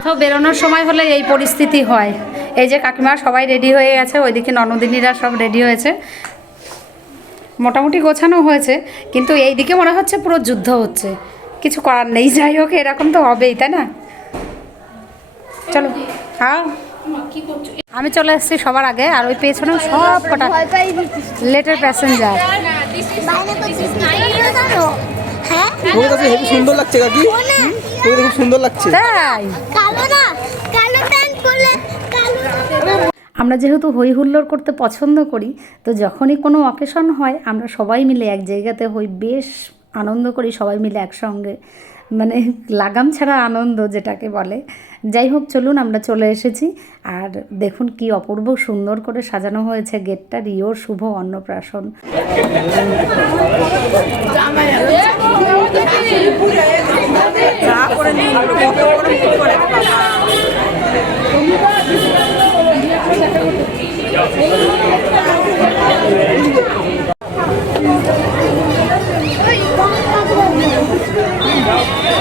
কোথাও বেরোনোর সময় হলে এই পরিস্থিতি হয়। এই যে কাকিমা সবাই রেডি হয়ে গেছে ওইদিকে ননদিনীরা সব রেডি হয়েছে। মোটামুটি গোছানো হয়েছে কিন্তু এই দিকে মনে হচ্ছে পুরো যুদ্ধ হচ্ছে। কিছু করার নেই যাই হোক এরকম তো হবেই তাই না? চলো হ্যাঁ আমি চলে এসেছি সবার আগে আর ওই পেছনেও সব কটা লেটের প্যাসেঞ্জার। হ্যাঁ? সুন্দর লাগছে কাকি। খুব সুন্দর লাগছে। তাই? কালো না কালো প্যান্ট পরলে কালো আমরা যেহেতু হই হুল্লোড় করতে পছন্দ করি তো যখনই কোনো অকেশন হয় আমরা সবাই মিলে এক জায়গাতে হই বেশ আনন্দ করি সবাই মিলে একসঙ্গে। মানে লাগাম ছাড়া আনন্দ যেটাকে বলে। যাই হোক চলুন আমরা চলে এসেছি। আর দেখুন কি অপূর্ব সুন্দর করে সাজানো হয়েছে গেটটা রিওর শুভ অন্নপ্রাশন।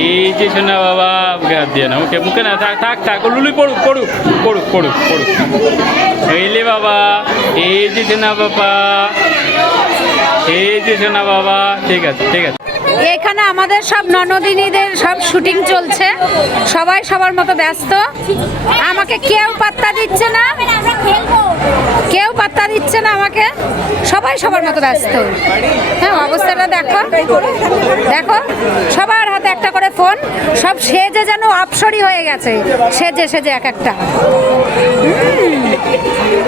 এই যে শোনা বাবা, মুখে দিয়ে না, মুখে মুখে না, থাক থাক থাক ও লুলুই পড়ুক পড়ুক পড়ুক পড়ুক পড়ুক। এই লে বাবা এই যে শোনা বাবা এই যে শোনা বাবা, ঠিক আছে ঠিক আছে। এখানে আমাদের সব ননদিনীদের সব শুটিং চলছে, সবাই সবার মতো ব্যস্ত। আমাকে কেউ পাত্তা দিচ্ছে না। কেউ পাত্তা দিচ্ছে না আমাকে। সবাই সবার মতো ব্যস্ত। হ্যাঁ অবস্থাটা দেখো। দেখো সবার হাতে একটা করে ফোন। সব সেজে যেন অপসরি হয়ে গেছে। সেজে সেজে এক একটা।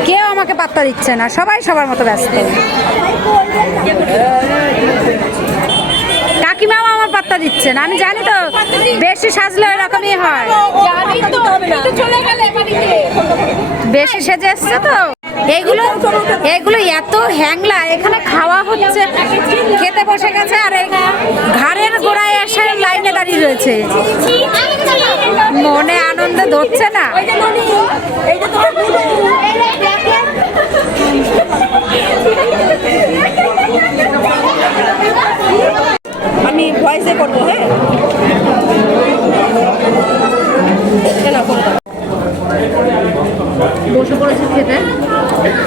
কেউ আমাকে পাত্তা দিচ্ছে না। সবাই সবার মতো ব্যস্ত। কাকিমাও আমার পাত্তা দিচ্ছে না। আমি জানি তো বেশি সাজলে এরকমই হয়। বেশি সেজে এসছে তো? এগুলো এগুলো এত হ্যাংলা এখানে খাওয়া হচ্ছে খেতে বসে গেছে আর এই ঘাড়ের গোড়ায় এসে লাইনে দাঁড়িয়ে রয়েছে। মনে আনন্দ ধরছে না? আমি ভয়েসে করব হ্যাঁ? বসে পড়েছে খেতে।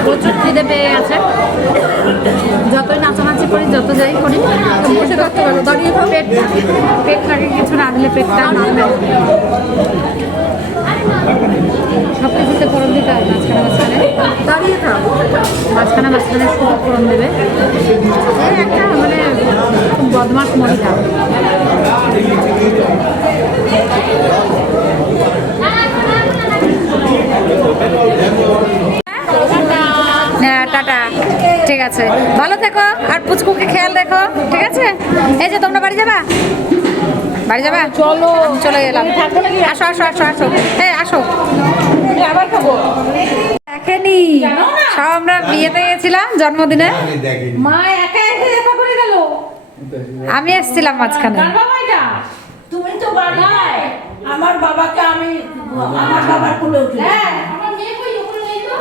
প্রচুর খিদে পেয়ে গেছে। যতই নাচানাচি করি যত যাই করি বসে থাকতে পারব। দাঁড়িয়ে পেট পেট থাকে কিছু না দিলে পেটটা নামবে সব কিছুতে ফোড়ন দিতে হয় মাঝখানে মাঝখানে। দাঁড়িয়ে থাক। মাঝখানে মাঝখানে শুধু ফোড়ন দেবে। একটা মানে বদমাস মহিলা। টাটা ঠিক আছে। ভালো থেকো আর পুচকুকে খেয়াল রেখো ঠিক আছে? এই যে তোমরা বাড়ি যাবা? বাড়ি যাবা? চলো। চলে গেলাম। আসো আসো আসো আসো। হ্যাঁ আসো। আবার খাব। দেখেনি। সব আমরা বিয়েতে গেছিলাম জন্মদিনে। মা একা একা দেখা করে গেল? আমি এসেছিলাম মাঝখানে। তুমি তো বাড়ি আমার বাবাকে আমি আমার বাবার কোলে উঠে হ্যাঁ আমার মেয়ে কই? ওখানে নেই তো?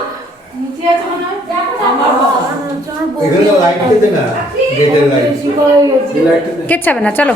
নিচে আছে মনে হয়। আমার বাবা লাইট কিচ্ছু হবে না চলো।